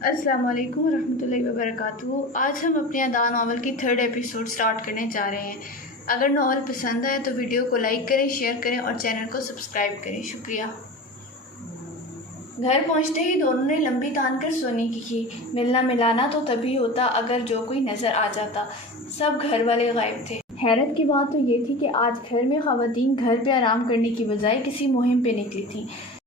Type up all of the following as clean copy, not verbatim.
السلام علیکم ورحمۃ اللہ وبرکاتہ۔ آج ہم اپنے ادا ناول کی 3rd ایپیسوڈ سٹارٹ کرنے جا رہے ہیں۔ اگر ناول پسند آئے تو ویڈیو کو لائک کریں، شیئر کریں اور چینل کو سبسکرائب کریں۔ شکریہ۔ گھر پہنچتے ہی دونوں نے لمبی تان کر سونے کی ملنا ملانا تو تبھی ہوتا اگر جو کوئی نظر آ جاتا۔ سب گھر والے غائب تھے۔ حیرت کی بات تو یہ تھی کہ آج گھر میں خواتین گھر پہ آرام کرنے کی بجائے کسی مہم پہ نکلی تھیں۔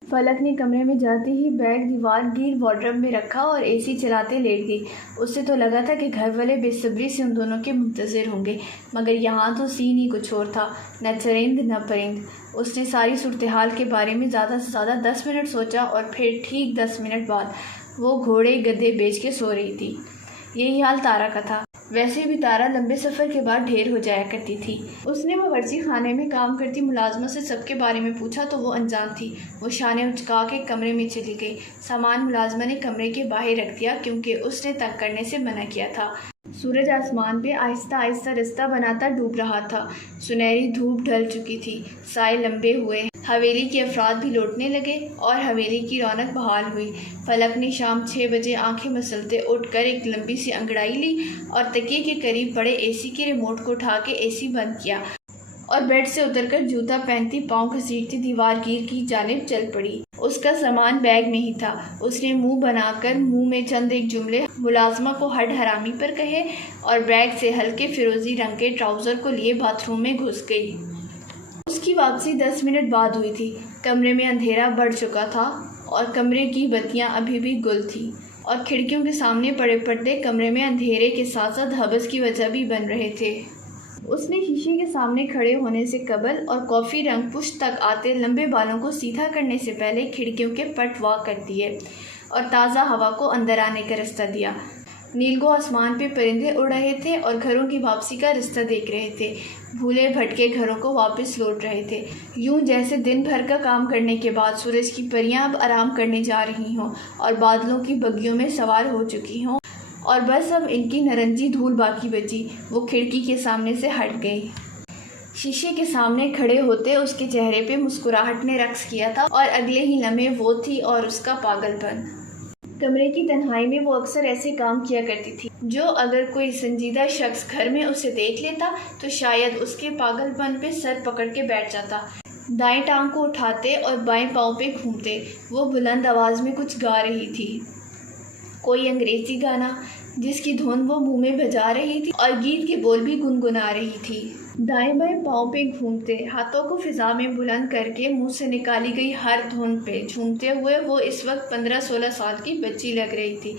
فلک نے کمرے میں جاتے ہی بیگ دیوار گیر وارڈروب میں رکھا اور اے سی چلاتے لیٹ گئی۔ اسے تو لگا تھا کہ گھر والے بے صبری سے ان دونوں کے منتظر ہوں گے، مگر یہاں تو سین ہی کچھ اور تھا، نہ چرند نہ پرند۔ اس نے ساری صورتحال کے بارے میں زیادہ سے زیادہ 10 منٹ سوچا اور پھر ٹھیک 10 منٹ بعد وہ گھوڑے گدھے بیچ کے سو رہی تھی۔ یہی حال تارا کا تھا۔ ویسے بھی تارا لمبے سفر کے بعد ڈھیر ہو جایا کرتی تھی۔ اس نے باورچی خانے میں کام کرتی ملازمہ سے سب کے بارے میں پوچھا تو وہ انجان تھی۔ وہ شانے اچکا کے کمرے میں چلی گئی۔ سامان ملازمہ نے کمرے کے باہر رکھ دیا کیونکہ اس نے تنگ کرنے سے منع کیا تھا۔ سورج آسمان پہ آہستہ آہستہ رستہ بناتا ڈوب رہا تھا۔ سنہری دھوپ ڈھل چکی تھی، سائے لمبے ہوئے، حویلی کے افراد بھی لوٹنے لگے اور حویلی کی رونق بحال ہوئی۔ فلک نے شام 6 بجے آنکھیں مسلتے اٹھ کر ایک لمبی سی انگڑائی لی اور تکیے کے قریب پڑے اے سی کے ریموٹ کو اٹھا کے اے سی بند کیا اور بیڈ سے اتر کر جوتا پہنتی پاؤں گھسیٹتی دیوار گیر کی جانب چل پڑی۔ اس کا سامان بیگ میں ہی تھا۔ اس نے منہ بنا کر منہ میں چند ایک جملے ملازمہ کو ہڈ حرامی پر کہے اور بیگ سے ہلکے فیروزی رنگ کے ٹراؤزر کو لیے باتھ روم میں گھس گئی۔ اس کی واپسی 10 منٹ بعد ہوئی تھی۔ کمرے میں اندھیرا بڑھ چکا تھا اور کمرے کی بتیاں ابھی بھی گل تھیں اور کھڑکیوں کے سامنے پڑے پردے کمرے میں اندھیرے کے ساتھ ساتھ حبس کی وجہ بھی بن رہے تھے۔ اس نے شیشے کے سامنے کھڑے ہونے سے قبل اور کافی رنگ پشت تک آتے لمبے بالوں کو سیدھا کرنے سے پہلے کھڑکیوں کے پٹ وا کر دیے اور تازہ ہوا کو اندر آنے کا رستہ دیا۔ نیلگو آسمان پہ پرندے اڑ رہے تھے اور گھروں کی واپسی کا رستہ دیکھ رہے تھے، بھولے بھٹکے گھروں کو واپس لوٹ رہے تھے، یوں جیسے دن بھر کا کام کرنے کے بعد سورج کی پریاں اب آرام کرنے جا رہی ہوں اور بادلوں کی بگیوں میں سوار ہو چکی ہوں اور بس اب ان کی نارنجی دھول باقی بچی۔ وہ کھڑکی کے سامنے سے ہٹ گئی۔ شیشے کے سامنے کھڑے ہوتے اس کے چہرے پہ مسکراہٹ نے رقص کیا تھا اور اگلے ہی لمحے وہ تھی اور اس کا پاگل پن۔ کمرے کی تنہائی میں وہ اکثر ایسے کام کیا کرتی تھی جو اگر کوئی سنجیدہ شخص گھر میں اسے دیکھ لیتا تو شاید اس کے پاگل پن پہ سر پکڑ کے بیٹھ جاتا۔ دائیں ٹانگ کو اٹھاتے اور بائیں پاؤں پہ گھومتے وہ بلند آواز میں کچھ گا رہی تھی، کوئی انگریزی گانا جس کی دھن وہ منہ میں بجا رہی تھی اور گیت کے بول بھی گنگنا رہی تھی۔ دائیں بائیں پاؤں پہ گھومتے، ہاتھوں کو فضا میں بلند کر کے منہ سے نکالی گئی ہر دھن پہ جھومتے ہوئے وہ اس وقت 15-16 سال کی بچی لگ رہی تھی،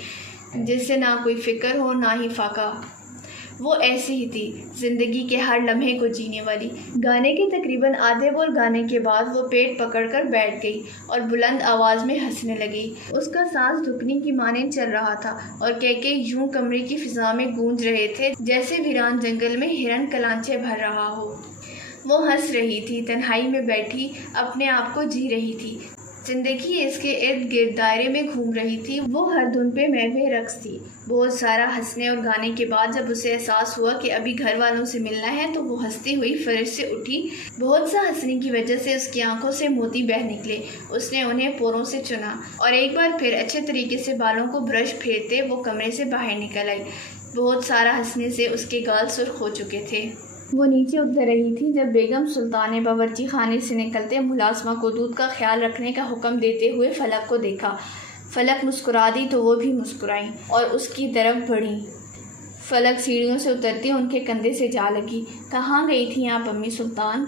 جس سے نہ کوئی فکر ہو نہ ہی فاقہ۔ وہ ایسی ہی تھی، زندگی کے ہر لمحے کو جینے والی۔ گانے کے تقریباً آدھے بول گانے کے بعد وہ پیٹ پکڑ کر بیٹھ گئی اور بلند آواز میں ہنسنے لگی۔ اس کا سانس دھکنی کی مانند چل رہا تھا اور کہکے یوں کمرے کی فضا میں گونج رہے تھے جیسے ویران جنگل میں ہرن کلانچے بھر رہا ہو۔ وہ ہنس رہی تھی، تنہائی میں بیٹھی اپنے آپ کو جی رہی تھی۔ زندگی اس کے ارد گرد دائرے میں گھوم رہی تھی۔ وہ ہر دھن پہ محو رقص تھی۔ بہت سارا ہنسنے اور گانے کے بعد جب اسے احساس ہوا کہ ابھی گھر والوں سے ملنا ہے تو وہ ہنستی ہوئی فرش سے اٹھی۔ بہت سا ہنسنے کی وجہ سے اس کی آنکھوں سے موتی بہہ نکلے۔ اس نے انہیں پوروں سے چنا اور ایک بار پھر اچھے طریقے سے بالوں کو برش پھیرتے وہ کمرے سے باہر نکل آئی۔ بہت سارا ہنسنے سے اس کے گال سرخ ہو چکے تھے۔ وہ نیچے اتر رہی تھی جب بیگم سلطان نے باورچی خانے سے نکلتے ملازمہ کو دودھ کا خیال رکھنے کا حکم دیتے ہوئے فلک کو دیکھا۔ فلک مسکرا دی تو وہ بھی مسکرائیں اور اس کی طرف بڑھیں۔ فلک سیڑھیوں سے اترتی ان کے کندھے سے جا لگی۔ کہاں گئی تھیں آپ امی سلطان؟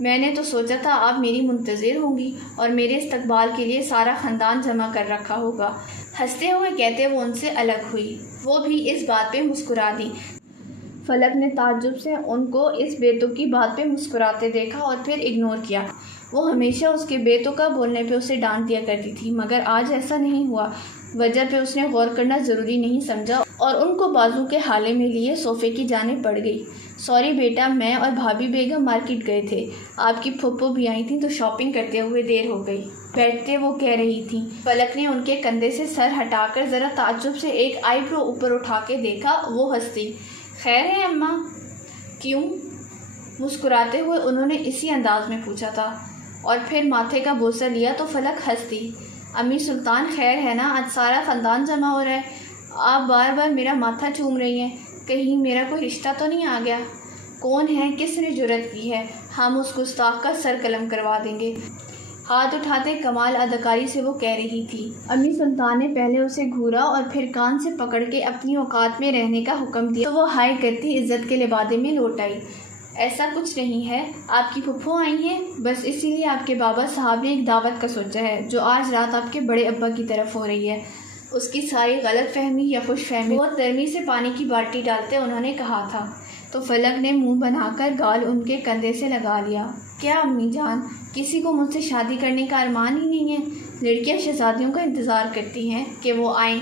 میں نے تو سوچا تھا آپ میری منتظر ہوں گی اور میرے استقبال کے لیے سارا خاندان جمع کر رکھا ہوگا، ہنستے ہوئے کہتے وہ ان سے الگ ہوئی۔ وہ بھی اس بات پہ مسکرا دی۔ فلک نے تعجب سے ان کو اس بے تکی بات پہ مسکراتے دیکھا اور پھر اگنور کیا۔ وہ ہمیشہ اس کے بے تکا بولنے پہ اسے ڈانٹ دیا کرتی تھی، مگر آج ایسا نہیں ہوا۔ وجہ پہ اس نے غور کرنا ضروری نہیں سمجھا اور ان کو بازو کے حالے میں لیے صوفے کی جانب بڑھ گئی۔ سوری بیٹا، میں اور بھابھی بیگم مارکیٹ گئے تھے، آپ کی پھپھو بھی آئی تھیں تو شاپنگ کرتے ہوئے دیر ہو گئی، بیٹھتے وہ کہہ رہی تھیں۔ فلک نے ان کے کندھے سے سر ہٹا کر ذرا تعجب سے ایک آئی برو اوپر اٹھا کے دیکھا۔ وہ ہنسی۔ خیر ہے اماں؟ کیوں؟ مسکراتے ہوئے انہوں نے اسی انداز میں پوچھا تھا اور پھر ماتھے کا بوسہ لیا تو فلک ہنس دی۔ امی سلطان خیر ہے نا؟ آج سارا خاندان جمع ہو رہا ہے، آپ بار بار میرا ماتھا چوم رہی ہیں، کہیں میرا کوئی رشتہ تو نہیں آ گیا؟ کون ہے؟ کس نے جرأت کی ہے؟ ہم اس گستاخ کا سر قلم کروا دیں گے۔ ہاتھ اٹھاتے کمال اداکاری سے وہ کہہ رہی تھی۔ امی سلطان نے پہلے اسے گھورا اور پھر کان سے پکڑ کے اپنی اوقات میں رہنے کا حکم دیا تو وہ ہائے کرتی عزت کے لبادے میں لوٹ آئی۔ ایسا کچھ نہیں ہے، آپ کی پھپھو آئی ہیں، بس اسی لیے آپ کے بابا صاحب نے ایک دعوت کا سوچا ہے جو آج رات آپ کے بڑے ابا کی طرف ہو رہی ہے۔ اس کی ساری غلط فہمی یا خوش فہمی بہت نرمی سے پانی کی بالٹی ڈالتے انہوں نے کہا تھا تو فلک نے منہ بنا کر گال ان کے کندھے سے لگا لیا۔ کیا امی جان، کسی کو مجھ سے شادی کرنے کا ارمان ہی نہیں ہے؟ لڑکیاں شہزادیوں کا انتظار کرتی ہیں کہ وہ آئیں،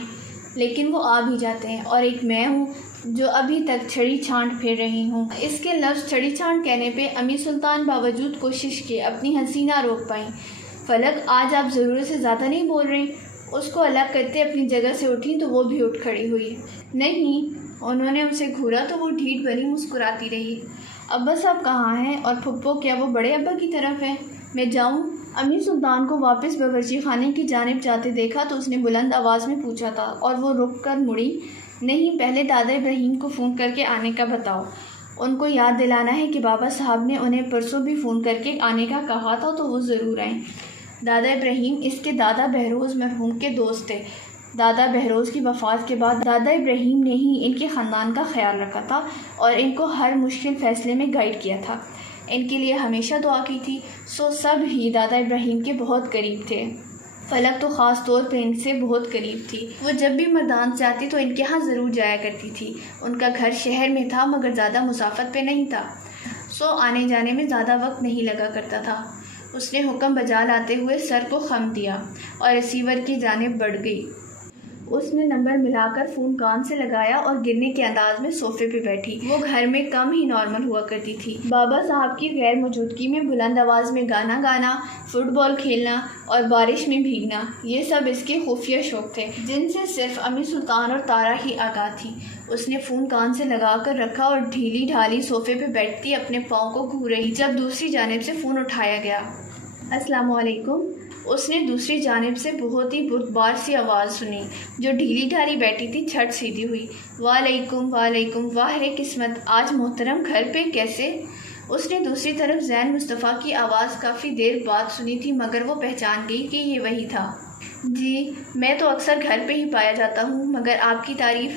لیکن وہ آ بھی جاتے ہیں، اور ایک میں ہوں جو ابھی تک چھڑی چھانٹ پھر رہی ہوں۔ اس کے لفظ چھڑی چھانٹ کہنے پہ امی سلطان باوجود کوشش کے اپنی ہنسی نہ روک پائیں۔ فلک، آج آپ ضرورت سے زیادہ نہیں بول رہی؟ اس کو الگ کرتے اپنی جگہ سے اٹھی تو وہ بھی اٹھ کھڑی ہوئی۔ نہیں، انہوں نے اسے گھورا تو وہ ڈھیٹ بنی مسکراتی رہی۔ ابا صاحب کہاں ہیں؟ اور پھپھو، کیا وہ بڑے ابا کی طرف ہیں؟ میں جاؤں؟ امی سلطان کو واپس باورچی خانے کی جانب جاتے دیکھا تو اس نے بلند آواز میں پوچھا تھا اور وہ رک کر مڑی۔ نہیں، پہلے دادا ابراہیم کو فون کر کے آنے کا بتاؤ۔ ان کو یاد دلانا ہے کہ بابا صاحب نے انہیں پرسوں بھی فون کر کے آنے کا کہا تھا تو وہ ضرور آئیں۔ دادا ابراہیم اس کے دادا بہروز مرحوم کے دوست تھے۔ دادا بہروز کی وفات کے بعد دادا ابراہیم نے ہی ان کے خاندان کا خیال رکھا تھا اور ان کو ہر مشکل فیصلے میں گائیڈ کیا تھا، ان کے لیے ہمیشہ دعا کی تھی، سو سب ہی دادا ابراہیم کے بہت قریب تھے۔ فلک تو خاص طور پہ ان سے بہت قریب تھی۔ وہ جب بھی مردان سے آتی تو ان کے ہاں ضرور جایا کرتی تھی۔ ان کا گھر شہر میں تھا مگر زیادہ مسافت پہ نہیں تھا، سو آنے جانے میں زیادہ وقت نہیں لگا کرتا تھا۔ اس نے حکم بجا لاتے ہوئے سر کو خم دیا اور ریسیور کی جانب بڑھ گئی۔ اس نے نمبر ملا کر فون کان سے لگایا اور گرنے کے انداز میں صوفے پہ بیٹھی۔ وہ گھر میں کم ہی نارمل ہوا کرتی تھی۔ بابا صاحب کی غیر موجودگی میں بلند آواز میں گانا گانا، فٹ بال کھیلنا اور بارش میں بھیگنا، یہ سب اس کے خفیہ شوق تھے جن سے صرف امی سلطان اور تارا ہی آگاہ تھی۔ اس نے فون کان سے لگا کر رکھا اور ڈھیلی ڈھالی صوفے پہ بیٹھتی اپنے پاؤں کو گھو رہی جب دوسری جانب سے فون اٹھایا گیا۔ السلام علیکم۔ اس نے دوسری جانب سے بہت ہی بردبار سی آواز سنی۔ جو ڈھیلی ڈھالی بیٹھی تھی جھٹ سیدھی ہوئی۔ وعلیکم وعلیکم، واہ رے قسمت، آج محترم گھر پہ کیسے؟ اس نے دوسری طرف زین مصطفیٰ کی آواز کافی دیر بعد سنی تھی مگر وہ پہچان گئی کہ یہ وہی تھا۔ جی، میں تو اکثر گھر پہ ہی پایا جاتا ہوں مگر آپ کی تعریف۔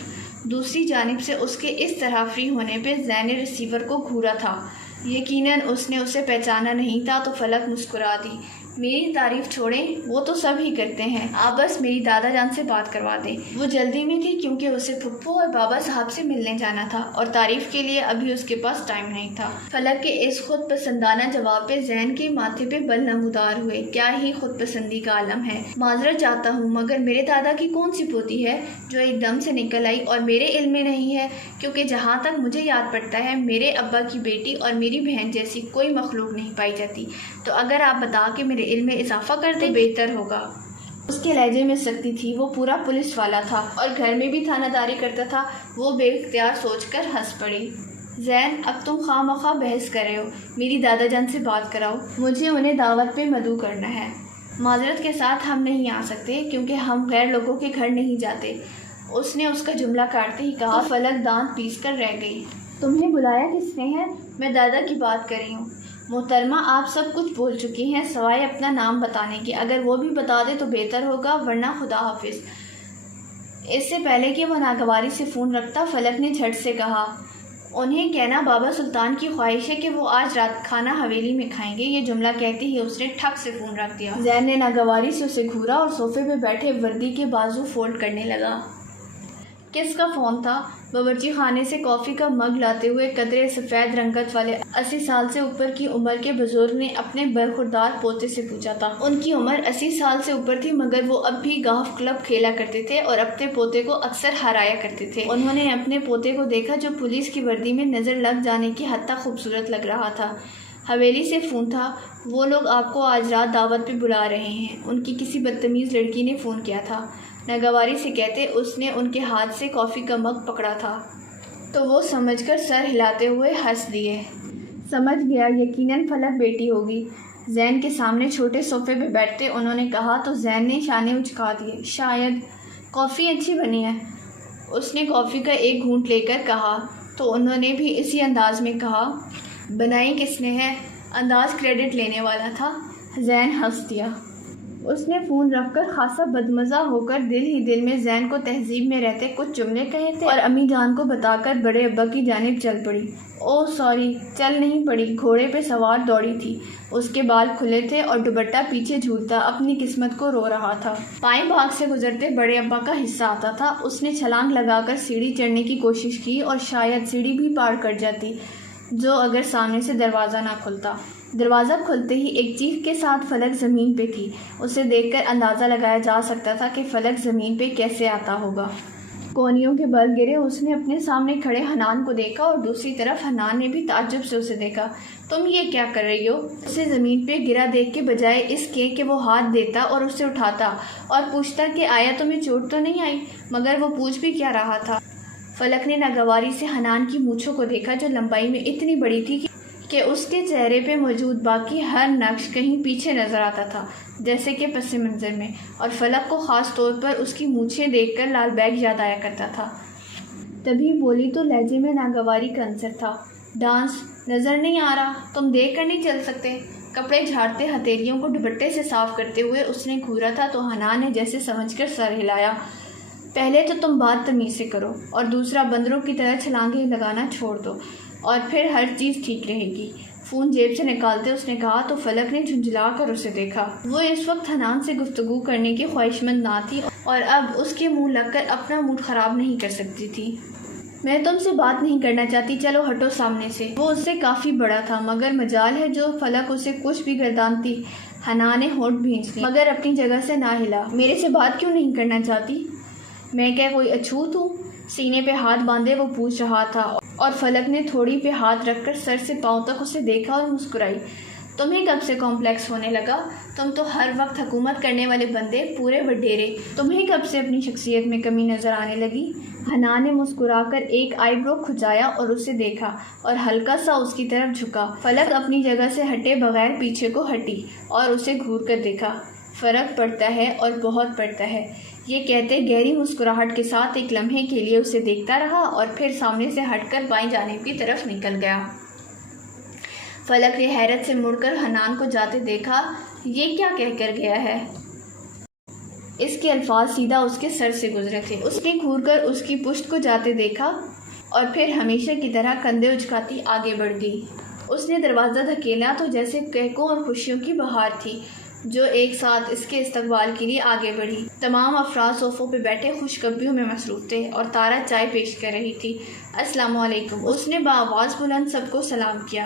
دوسری جانب سے اس کے اس طرح فری ہونے پہ زین نے ریسیور کو گھورا تھا۔ یقیناً اس نے اسے پہچانا نہیں تھا تو فلک مسکرا دی۔ میری تعریف چھوڑیں، وہ تو سب ہی کرتے ہیں، آپ بس میری دادا جان سے بات کروا دیں۔ وہ جلدی میں تھی کیونکہ اسے پھپھو اور بابا صاحب سے ملنے جانا تھا اور تعریف کے لیے ابھی اس کے پاس ٹائم نہیں تھا۔ فلک کے اس خود پسندانہ جواب پہ زین کے ماتھے پہ بل نمودار ہوئے۔ کیا ہی خود پسندی کا عالم ہے۔ معذرت چاہتا ہوں مگر میرے دادا کی کون سی پوتی ہے جو ایک دم سے نکل آئی اور میرے علم میں نہیں ہے، کیونکہ جہاں تک مجھے یاد پڑتا ہے میرے ابا کی بیٹی اور میری بہن جیسی کوئی مخلوق نہیں پائی جاتی، تو اگر آپ بتا کے میرے علم میں اضافہ کر دیں بہتر ہوگا۔ اس کے لہجے میں سختی تھی۔ وہ پورا پولیس والا تھا اور گھر میں بھی تھانہ داری کرتا تھا۔ وہ بے اختیار سوچ کر ہنس پڑی۔ زین، اب تم خواہ مخواہ بحث کر رہے ہو، میری دادا جان سے بات کراؤ، مجھے انہیں دعوت پہ مدعو کرنا ہے۔ معذرت کے ساتھ ہم نہیں آ سکتے کیونکہ ہم غیر لوگوں کے گھر نہیں جاتے، اس نے اس کا جملہ کاٹتے ہی کہا۔ فلک دانت پیس کر رہ گئی۔ تمہیں بلایا کس نے ہے؟ میں دادا کی بات کر رہی ہوں۔ محترمہ، آپ سب کچھ بول چکی ہیں سوائے اپنا نام بتانے کے، اگر وہ بھی بتا دے تو بہتر ہوگا، ورنہ خدا حافظ۔ اس سے پہلے کہ وہ ناگواری سے فون رکھتا فلک نے جھٹ سے کہا، انہیں کہنا بابا سلطان کی خواہش ہے کہ وہ آج رات کھانا حویلی میں کھائیں گے۔ یہ جملہ کہتے ہی اس نے ٹھک سے فون رکھ دیا۔ زین نے ناگواری سے اسے گھورا اور صوفے پہ بیٹھے وردی کے بازو فولڈ کرنے لگا۔ کس کا فون تھا؟ باورچی خانے سے کافی کا مگ لاتے ہوئے قدرے سفید رنگت والے 80 سال سے اوپر کی عمر کے بزرگ نے اپنے برخوردار پوتے سے پوچھا تھا۔ ان کی عمر 80 سال سے اوپر تھی مگر وہ اب بھی گالف کلب کھیلا کرتے تھے اور اپنے پوتے کو اکثر ہرایا کرتے تھے۔ انہوں نے اپنے پوتے کو دیکھا جو پولیس کی وردی میں نظر لگ جانے کی حد تک خوبصورت لگ رہا تھا۔ حویلی سے فون تھا، وہ لوگ آپ کو آج رات دعوت پہ بلا رہے ہیں، ان کی کسی بدتمیز لڑکی نے فون کیا تھا، ناگواری سے کہتے اس نے ان کے ہاتھ سے کافی کا مگ پکڑا تھا تو وہ سمجھ کر سر ہلاتے ہوئے ہنس دیے۔ سمجھ گیا، یقیناً فلک بیٹی ہوگی۔ زین کے سامنے چھوٹے صوفے پہ بیٹھتے انہوں نے کہا تو زین نے شانے اچکا دیے۔ شاید کافی اچھی بنی ہے، اس نے کافی کا ایک گھونٹ لے کر کہا تو انہوں نے بھی اسی انداز میں کہا۔ بنائی کس نے ہے؟ انداز کریڈٹ لینے والا تھا۔ زین ہنس دیا۔ اس نے فون رکھ کر خاصا بدمزہ ہو کر دل ہی دل میں زین کو تہذیب میں رہتے کچھ جملے کہے تھے اور امی جان کو بتا کر بڑے ابا کی جانب چل پڑی۔ اوہ سوری، چل نہیں پڑی، گھوڑے پہ سوار دوڑی تھی۔ اس کے بال کھلے تھے اور دوپٹہ پیچھے جھولتا اپنی قسمت کو رو رہا تھا۔ پائیں بھاگ سے گزرتے بڑے ابا کا حصہ آتا تھا۔ اس نے چھلانگ لگا کر سیڑھی چڑھنے کی کوشش کی اور شاید سیڑھی بھی پار کر جاتی جو اگر سامنے سے دروازہ نہ کھلتا۔ دروازہ کھلتے ہی ایک چیخ کے ساتھ فلک زمین پہ تھی۔ اسے دیکھ کر اندازہ لگایا جا سکتا تھا کہ فلک زمین پہ کیسے آتا ہوگا۔ کونیوں کے بل گرے اس نے اپنے سامنے کھڑے حنان کو دیکھا اور دوسری طرف حنان نے بھی تعجب سے اسے دیکھا۔ تم یہ کیا کر رہی ہو؟ اسے زمین پہ گرا دیکھ کے بجائے اس کے کہ وہ ہاتھ دیتا اور اسے اٹھاتا اور پوچھتا کہ آیا تمہیں چوٹ تو نہیں آئی، مگر وہ پوچھ بھی کیا رہا تھا۔ فلک نے ناگواری سے حنان کی مونچھوں کو دیکھا جو لمبائی میں اتنی بڑی تھی کہ اس کے چہرے پہ موجود باقی ہر نقش کہیں پیچھے نظر آتا تھا جیسے کہ پس منظر میں، اور فلک کو خاص طور پر اس کی مونچھیں دیکھ کر لال بیگ یاد آیا کرتا تھا۔ تبھی بولی تو لہجے میں ناگواری کا عنصر تھا۔ ڈانس نظر نہیں آ رہا؟ تم دیکھ کر نہیں چل سکتے؟ کپڑے جھاڑتے ہتھیلیوں کو دوپٹے سے صاف کرتے ہوئے اس نے گھورا تھا تو حنان نے جیسے سمجھ کر سر ہلایا۔ پہلے تو تم بات تمیز سے کرو اور دوسرا بندروں کی طرح چھلانگیں لگانا چھوڑ دو اور پھر ہر چیز ٹھیک رہے گی۔ فون جیب سے نکالتے اس نے کہا تو فلک نے جھنجھلا کر اسے دیکھا۔ وہ اس وقت حنان سے گفتگو کرنے کی خواہشمند نہ تھی اور اب اس کے منہ لگ کر اپنا موڈ خراب نہیں کر سکتی تھی۔ میں تم سے بات نہیں کرنا چاہتی، چلو ہٹو سامنے سے۔ وہ اس سے کافی بڑا تھا مگر مجال ہے جو فلک اسے کچھ بھی گردانتی۔ حنان نے ہونٹ بھینچ لی مگر اپنی جگہ سے نہ ہلا۔ میرے سے بات کیوں نہیں کرنا چاہتی؟ میں کیا کوئی اچھوت ہوں؟ سینے پہ ہاتھ باندھے وہ پوچھ رہا تھا اور فلک نے تھوڑی پہ ہاتھ رکھ کر سر سے پاؤں تک اسے دیکھا اور مسکرائی۔ تمہیں کب سے کمپلیکس ہونے لگا؟ تم تو ہر وقت حکومت کرنے والے بندے پورے وڈیرے، تمہیں کب سے اپنی شخصیت میں کمی نظر آنے لگی؟ حنان نے مسکرا کر ایک آئی برو کھجایا اور اسے دیکھا اور ہلکا سا اس کی طرف جھکا۔ فلک اپنی جگہ سے ہٹے بغیر پیچھے کو ہٹی اور اسے گھور کر دیکھا۔ فرق پڑتا ہے اور بہت پڑتا ہے، یہ کہتے گہری مسکراہٹ کے ساتھ ایک لمحے کے لیے اسے دیکھتا رہا اور پھر سامنے سے ہٹ کر بائیں جانب کی طرف نکل گیا۔ فلک نے حیرت سے مڑ کر حنان کو جاتے دیکھا۔ یہ کیا کہہ کر گیا ہے؟ اس کے الفاظ سیدھا اس کے سر سے گزرے تھے۔ اس نے گھور کر اس کی پشت کو جاتے دیکھا اور پھر ہمیشہ کی طرح کندھے اچکاتی آگے بڑھ گئی۔ اس نے دروازہ دھکیلا تو جیسے کہکوں اور خوشیوں کی بہار تھی جو ایک ساتھ اس کے استقبال کے لیے آگے بڑھی۔ تمام افراد صوفوں پہ بیٹھے خوشخبریوں میں مصروف تھے اور تارا چائے پیش کر رہی تھی۔ السلام علیکم، اس نے بآواز بلند سب کو سلام کیا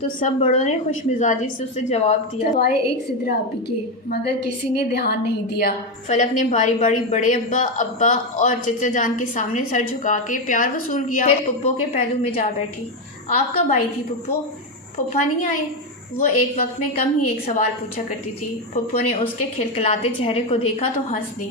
تو سب بڑوں نے خوش مزاجی سے اسے جواب دیا۔ سوائے ایک سدرا آپی کے، مگر کسی نے دھیان نہیں دیا۔ فلک نے باری باری بڑے ابا اور چچا جان کے سامنے سر جھکا کے پیار وصول کیا، پھر پپو کے پہلو میں جا بیٹھی۔ آپ کب آئی تھی پپو؟ پھپھا نہیں آئے؟ وہ ایک وقت میں کم ہی ایک سوال پوچھا کرتی تھی۔ پھپھو نے اس کے کھلکھلاتے چہرے کو دیکھا تو ہنس دی۔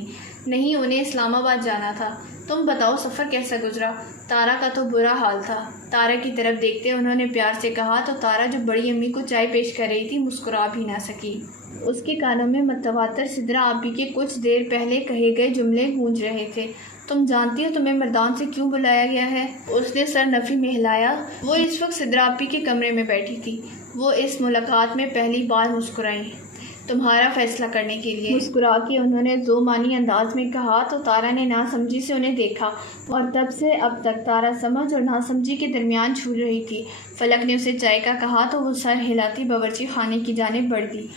نہیں، انہیں اسلام آباد جانا تھا۔ تم بتاؤ سفر کیسا گزرا؟ تارا کا تو برا حال تھا۔ تارا کی طرف دیکھتے انہوں نے پیار سے کہا تو تارا جو بڑی امی کو چائے پیش کر رہی تھی مسکرا بھی نہ سکی۔ اس کے کانوں میں متواتر سدرا آپی کے کچھ دیر پہلے کہے گئے جملے گونج رہے تھے۔ تم جانتی ہو تمہیں مردان سے کیوں بلایا گیا ہے؟ اس نے سر نفی میں ہلایا۔ وہ اس وقت سدرا آپی کے کمرے میں بیٹھی تھی۔ وہ اس ملاقات میں پہلی بار مسکرائیں۔ تمہارا فیصلہ کرنے کے لیے، مسکرا کے انہوں نے ذو معنی انداز میں کہا تو تارا نے ناسمجھی سے انہیں دیکھا اور تب سے اب تک تارا سمجھ اور ناسمجھی کے درمیان جھول رہی تھی۔ فلک نے اسے چائے کا کہا تو وہ سر ہلاتی باورچی خانے کی جانب بڑھ گئی۔